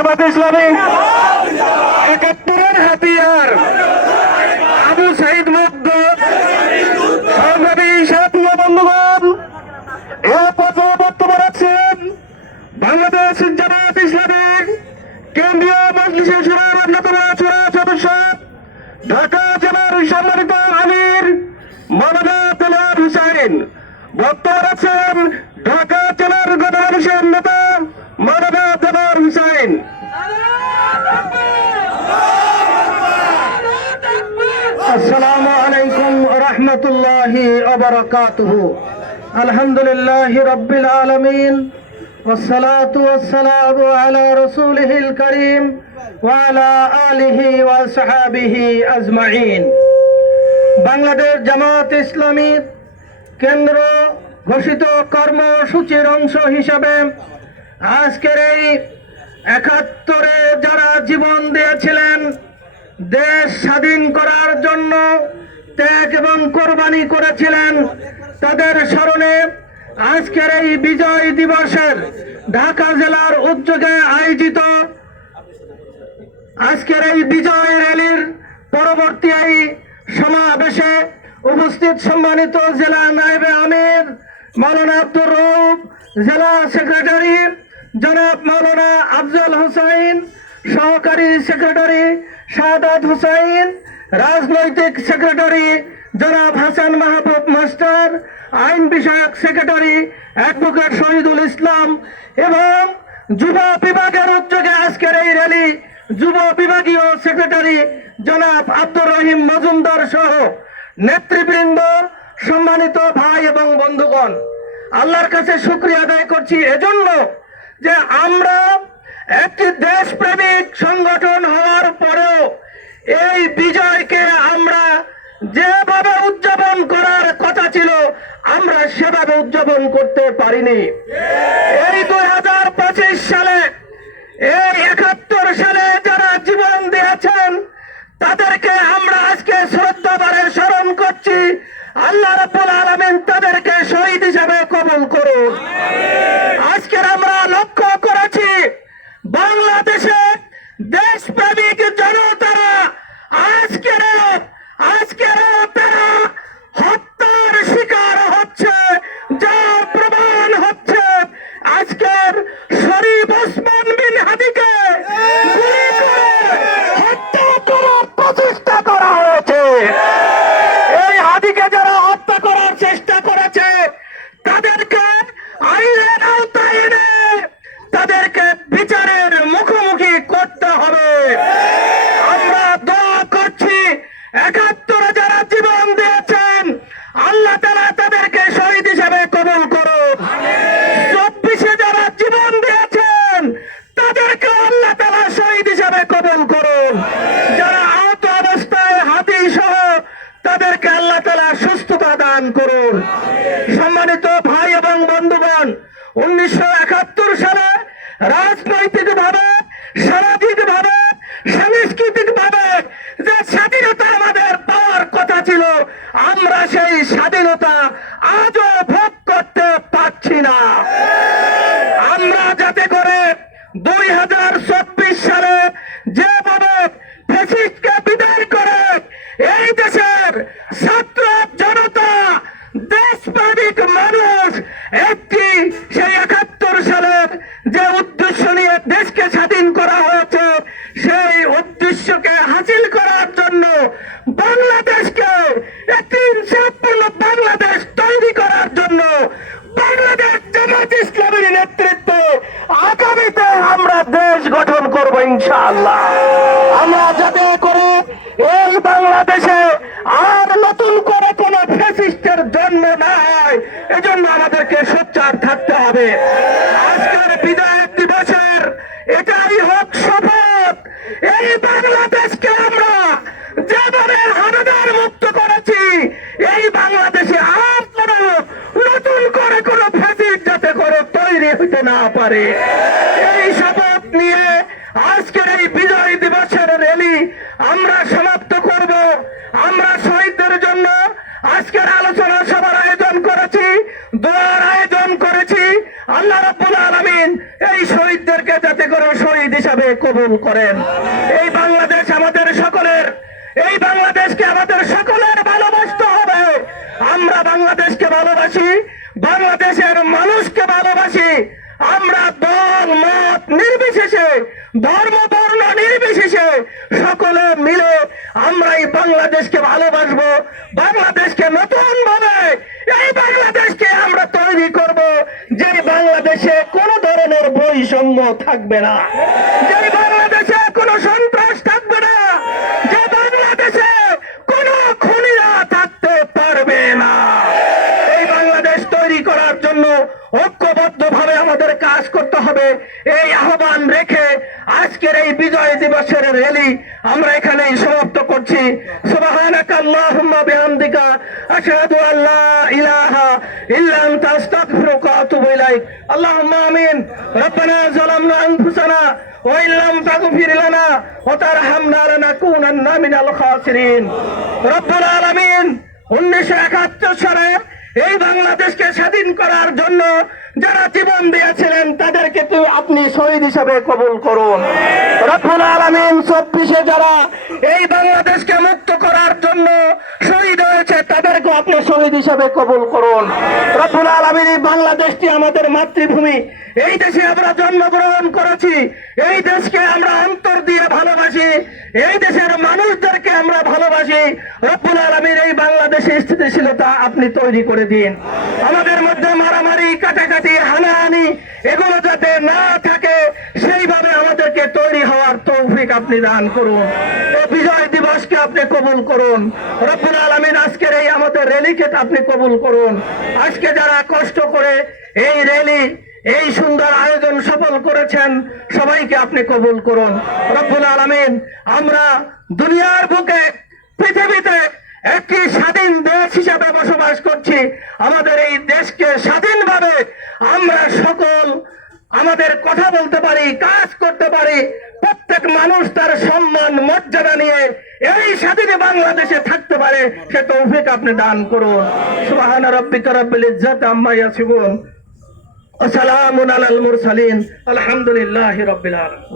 জামাত ইসলামী, ৭১-এর হাতিয়ার আবু সাইদ মুগ্ধ, সংগ্রামী সাথী বন্ধুগণ, এ পর্যায়ে বক্তব্য রাখছেন বাংলাদেশ জামাত ইসলামী কেন্দ্রীয় মজলিসের শুরার অন্যতম সদস্য, ঢাকা জেলার সম্মানিত আমির মাওলানা দেলোয়ার হোসেন। বক্তব্য রাখছেন ঢাকা জেলার গণমানুষের নেতা মাওলানা দেলোয়ার হোসেন। আসসালামু আলাইকুম ওয়া রাহমাতুল্লাহি ওয়া বারাকাতুহু। আলহামদুলিল্লাহি রাব্বিল আলামিন والصلاة والسلام على رسوله الكريم وعلى آله وصحبه أجمعين। বাংলাদেশ জামাত ইসলামী কেন্দ্র ঘোষিত কর্মসূচির অংশ হিসাবে আজকের এই ৭১-এ যারা জীবন দিয়েছিলেন, দেশ স্বাধীন করার জন্য ত্যাগ এবং কোরবানি করেছিলেন, তাদের স্মরণে আজকের এই বিজয় দিবসের ঢাকা জেলার উদ্যোগে আয়োজিত আজকের এই বিজয় র্যালির পরবর্তী এই সমাবেশে উপস্থিত সম্মানিত জেলা নায়েবে আমির মাওলানা আব্দুর রউফ, জেলা সেক্রেটারি জনাব মাওলানা আফজল হোসেন, সহকারী সেক্রেটারি শাহাদাত হোসেন, রাজনৈতিক সেক্রেটারি জনাব হাসান মাহবুব মাস্টার, আইন বিষয়ক সেক্রেটারি অ্যাডভোকেট শহীদুল ইসলাম এবং যুব বিভাগের উদ্যোগে আজকের এই র্যালি যুব বিভাগীয় সেক্রেটারি জনাব আব্দুর রহিম মজুমদার সহ নেতৃবৃন্দ, সম্মানিত ভাই এবং বন্ধুগণ, আল্লাহর কাছে শুকরিয়া আদায় করছি এজন্য যে আমরা একটি দেশপ্রেমিক সংগঠন হওয়ার পরেও এই বিজয়কে আমরা যেভাবে উদযাপন করার কথা ছিল আমরা সেভাবে উদযাপন করতে পারিনি। এই ২০২৫ সালে, এই ৭১ সালে যারা জীবন দিয়েছেন তাদেরকে আমরা আজকে শ্রদ্ধাভরে স্মরণ করছি। আল্লাহ রাব্বুল আলামিন তাদেরকে শহীদ হিসেবে কবুল করুন। আজকের আমরা লক্ষ্য করেছি বাংলাদেশে দেশপ্রেমিক জনতারা আজকেরও তারা হত্যার শিকার হচ্ছে, যার প্রমাণ হচ্ছে আজকের শরীফ ওসমান বিন হাদিকে গুলি করে হত্যা করার প্রচেষ্টা করা হয়েছে। এই হাদিকে যারা হত্যা করার চেষ্টা করেছে তাদেরকে আইনের আওতায় এনে তাদেরকে বিচারের মুখোমুখি করতে হবে। আমরা দোয়া করছি ৭১-এ যারা জীবন দিয়েছেন আল্লাহ তাআলা তাদেরকে শহীদ হিসেবে কবুল করুন। ২৪-এ যারা জীবন দিয়েছেন তাদেরকে আল্লাহ তাআলা শহীদ হিসেবে কবুল করুন। যারা আহত অবস্থায় হাতি সহ তাদেরকে আল্লাহ তাআলা সুস্থতা দান করুন। সম্মানিত ভাই এবং বন্ধুগণ, ১৯৭১ সালে রাজনৈতিকভাবে, সামাজিকভাবে, সাংস্কৃতিকভাবে যে স্বাধীনতা আমাদের পাওয়ার কথা ছিল আমরা সেই স্বাধীনতা আজও ভোগ করতে পারছি না। আমরা যাতে করে ২০২৪ সালে যেভাবে ফ্যাসিস্টকে বিদায় করে এই দেশের ছাত্র জনতা, দেশপ্রেমিক মানুষ একটি সেই ৭১ সালের যে উদ্দেশ্য নিয়ে দেশকে স্বাধীন করা হয়েছে সেই উদ্দেশ্যকে হাসিল করার জন্য বাংলাদেশকে একটি ইনসাফপূর্ণ বাংলাদেশ তৈরি করার জন্য বাংলাদেশ জামাত ইসলামীর নেতৃত্বে আগামীতে আমরা দেশ গঠন করব ইনশাআল্লাহ। আমরা যাতে করে এই বাংলাদেশে আর নতুন করে কোন ফ্যাসিস্টের জন্ম না হয় এজন্য আমাদেরকে সোচ্চার থাকতে হবে। আজকের বিজয় দিবসের এটাই হোক শপথ, এই বাংলাদেশকে আমরা যেভাবে হানাদার মুক্ত করেছি এই বাংলাদেশে আর কোন নতুন করে কোন ফ্যাসিস্ট যাতে করে তৈরি হইতে না পারে এই শপথ নিয়ে আজকের এই বিজয় দিবসের র্যালি আমরা সমাপ্ত করব। আমরা শহীদদের জন্য আজকের আলোচনা সভার আয়োজন করেছি, দোয়ার আয়োজন করেছি। আল্লাহ রাব্বুল আলামিন এই শহীদদেরকে যাতে করে শহীদ হিসাবে কবুল করেন। এই বাংলাদেশ আমাদের সকলের, এই বাংলাদেশকে আমাদের সকলের ভালোবাসতে হবে। আমরা বাংলাদেশকে ভালোবাসি, বাংলাদেশের মানুষকে ভালোবাসি। আমরা দল মত নির্বিশেষে, ধর্ম বর্ণ নির্বিশেষে সকলে মিলে আমরা এই বাংলাদেশকে ভালোবাসবো। বাংলাদেশকে নতুন ভাবে এই বাংলাদেশকে আমরা তৈরি করব, যে বাংলাদেশে কোনো ধরনের বৈষম্য থাকবে না, যে বাংলাদেশে কোনো সন্ত্রাস থাকবে না, যে বাংলাদেশে কোনো খুনিরা থাকতে পারবে না। এই বাংলাদেশ তৈরি করার জন্য ঐক্যবদ্ধভাবে আমাদের কাজ করতে হবে। এই আহ্বান রেখে আজকের এই বিজয় দিবসের র্যালি আমরা এখানেই সমাপ্ত করছি। সুবহানাকা আল্লাহুম্মা বিহামদিকা আশহাদু আল্লা ইলাহা ইল্লা আনতা আস্তাগফিরুকা ওয়া আতুবু ইলাইক। আল্লাহুম্মা আমিন। রব্বানা যালামনা আনফুসানা ওয়া ইল্লাম তাগফির লানা ওয়া তারহামনা লানাকুনান্না মিনাল খাসিরিন। রব্বুল আলামিন 1971 সালে এই বাংলাদেশকে স্বাধীন করার জন্য যারা জীবন দিয়েছিলেন তাদেরকে তো আপনি শহীদ হিসাবে কবুল করুন। রব্বুল আলামিন 24-এ যারা এই বাংলাদেশকে মুক্ত করার জন্য শহীদ হয়েছে তাদেরকে আপনি শহীদ হিসাবে কবুল করুন। রব্বুল আলামিন এই বাংলাদেশটি আমাদের মাতৃভূমি, এই দেশে আমরা জন্মগ্রহণ করেছি, এই দেশকে আমরা অন্তর দিয়ে ভালোবাসি, এই দেশের মানুষদেরকে আমরা ভালোবাসি। রব্বুল আলামিন এই বাংলাদেশে স্থিতিশীলতা আপনি তৈরি করে দিন। আমাদের মধ্যে মারামারি, কাটাকাটি, হানাহানি এগুলো যাতে না থাকে সেইভাবে আমাদেরকে তৈরি হওয়ার তৌফিক আপনি দান করুন। এই বিজয় দিবসকে আপনি কবুল করুন। রব্বুল আলামিন আজকের এই আমাদের র্যালিকে আপনি কবুল করুন। আজকে যারা কষ্ট করে এই র্যালি, এই সুন্দর আয়োজন সফল করেছেন সবাইকে আপনি কবুল করুন। রব্বুল আলামিন আমরা দুনিয়ার বুকে, পৃথিবীতে একটি স্বাধীন দেশ হিসাবে বসবাস করছি। আমাদের এই দেশকে স্বাধীনভাবে আমরা সকল আমাদের কথা বলতে পারি, কাজ করতে পারি। প্রত্যেক মানুষ তার সম্মান মর্যাদা নিয়ে এই স্বাধীন বাংলাদেশে থাকতে পারে, সে তৌফিক আপনি দান করুন। সুবহান রাব্বিকা রাব্বিল ইজ্জাতি আম্মা ইয়াসিফুন ওয়া সালামুন আলাল মুরসালিন আলহামদুলিল্লাহি রাব্বিল আলামিন।